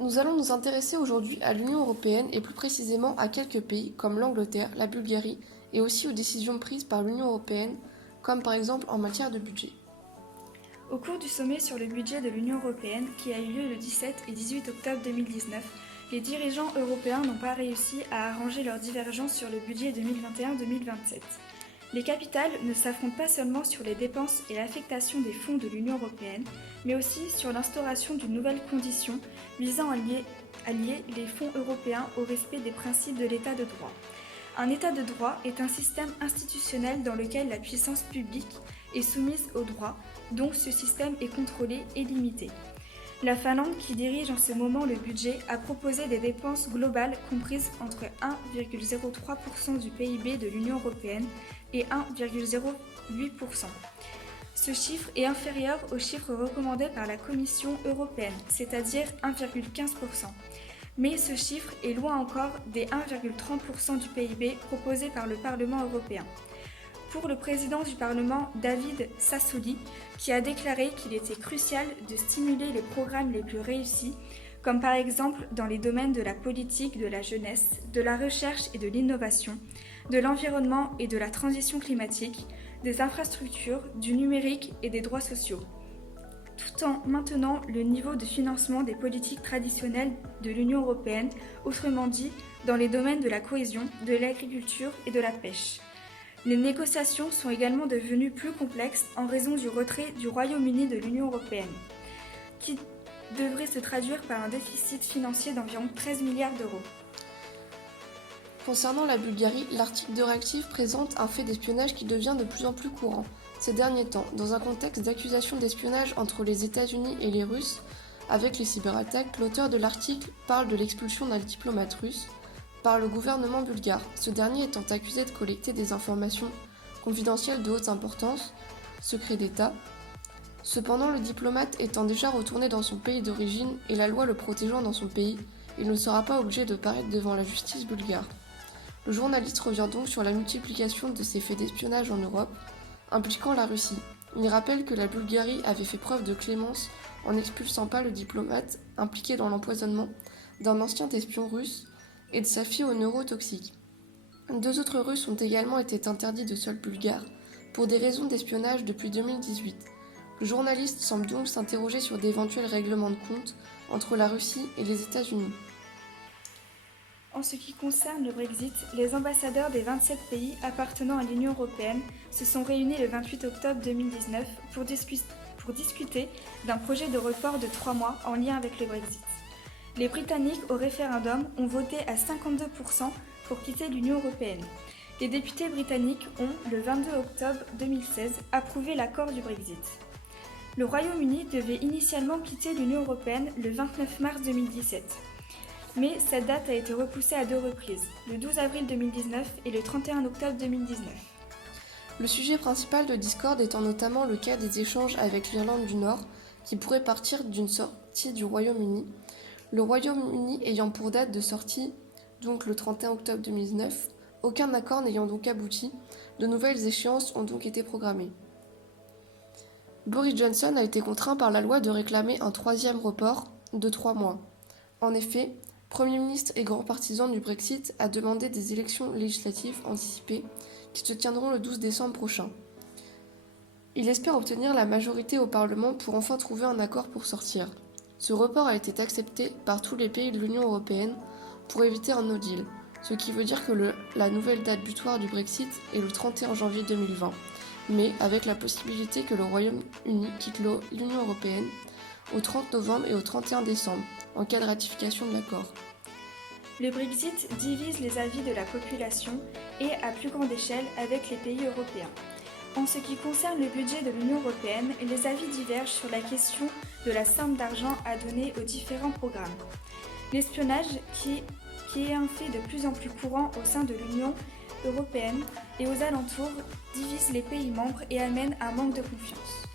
Nous allons nous intéresser aujourd'hui à l'Union européenne et plus précisément à quelques pays comme l'Angleterre, la Bulgarie et aussi aux décisions prises par l'Union européenne, comme par exemple en matière de budget. Au cours du sommet sur le budget de l'Union européenne, qui a eu lieu le 17 et 18 octobre 2019, les dirigeants européens n'ont pas réussi à arranger leurs divergences sur le budget 2021-2027. Les capitales ne s'affrontent pas seulement sur les dépenses et l'affectation des fonds de l'Union européenne, mais aussi sur l'instauration d'une nouvelle condition visant à lier les fonds européens au respect des principes de l'état de droit. Un état de droit est un système institutionnel dans lequel la puissance publique est soumise au droit, donc ce système est contrôlé et limité. La Finlande, qui dirige en ce moment le budget, a proposé des dépenses globales comprises entre 1,03% du PIB de l'Union européenne et 1,08%. Ce chiffre est inférieur au chiffre recommandé par la Commission européenne, c'est-à-dire 1,15%. Mais ce chiffre est loin encore des 1,30% du PIB proposé par le Parlement européen. Pour le président du Parlement, David Sassoli, qui a déclaré qu'il était crucial de stimuler les programmes les plus réussis, comme par exemple dans les domaines de la politique de la jeunesse, de la recherche et de l'innovation, de l'environnement et de la transition climatique, des infrastructures, du numérique et des droits sociaux, tout en maintenant le niveau de financement des politiques traditionnelles de l'Union européenne, autrement dit dans les domaines de la cohésion, de l'agriculture et de la pêche. Les négociations sont également devenues plus complexes en raison du retrait du Royaume-Uni de l'Union européenne, qui devrait se traduire par un déficit financier d'environ 13 milliards d'euros. Concernant la Bulgarie, l'article de réactif présente un fait d'espionnage qui devient de plus en plus courant ces derniers temps, dans un contexte d'accusation d'espionnage entre les États-Unis et les Russes. Avec les cyberattaques, l'auteur de l'article parle de l'expulsion d'un diplomate russe par le gouvernement bulgare, ce dernier étant accusé de collecter des informations confidentielles de haute importance, secret d'État. Cependant, le diplomate étant déjà retourné dans son pays d'origine et la loi le protégeant dans son pays, il ne sera pas obligé de paraître devant la justice bulgare. Le journaliste revient donc sur la multiplication de ces faits d'espionnage en Europe, impliquant la Russie. Il rappelle que la Bulgarie avait fait preuve de clémence en n'expulsant pas le diplomate impliqué dans l'empoisonnement d'un ancien espion russe et de sa fille aux neurotoxiques. 2 autres Russes ont également été interdits de sol bulgare pour des raisons d'espionnage depuis 2018. Le journaliste semble donc s'interroger sur d'éventuels règlements de compte entre la Russie et les États-Unis. En ce qui concerne le Brexit, les ambassadeurs des 27 pays appartenant à l'Union européenne se sont réunis le 28 octobre 2019 pour discuter d'un projet de report de 3 mois en lien avec le Brexit. Les Britanniques, au référendum, ont voté à 52% pour quitter l'Union européenne. Les députés britanniques ont, le 22 octobre 2016, approuvé l'accord du Brexit. Le Royaume-Uni devait initialement quitter l'Union européenne le 29 mars 2017. Mais cette date a été repoussée à 2 reprises, le 12 avril 2019 et le 31 octobre 2019. Le sujet principal de discorde étant notamment le cas des échanges avec l'Irlande du Nord, qui pourrait partir d'une sortie du Royaume-Uni. Le Royaume-Uni ayant pour date de sortie, donc le 31 octobre 2019, aucun accord n'ayant donc abouti, de nouvelles échéances ont donc été programmées. Boris Johnson a été contraint par la loi de réclamer un 3e report de 3 mois. En effet, Premier ministre et grand partisan du Brexit a demandé des élections législatives anticipées qui se tiendront le 12 décembre prochain. Il espère obtenir la majorité au Parlement pour enfin trouver un accord pour sortir. Ce report a été accepté par tous les pays de l'Union européenne pour éviter un no deal, ce qui veut dire que la nouvelle date butoir du Brexit est le 31 janvier 2020, mais avec la possibilité que le Royaume-Uni quitte l'Union européenne au 30 novembre et au 31 décembre, en cas de ratification de l'accord. Le Brexit divise les avis de la population et à plus grande échelle avec les pays européens. En ce qui concerne le budget de l'Union européenne, les avis divergent sur la question de la somme d'argent à donner aux différents programmes. L'espionnage, qui est un fait de plus en plus courant au sein de l'Union européenne et aux alentours, divise les pays membres et amène un manque de confiance.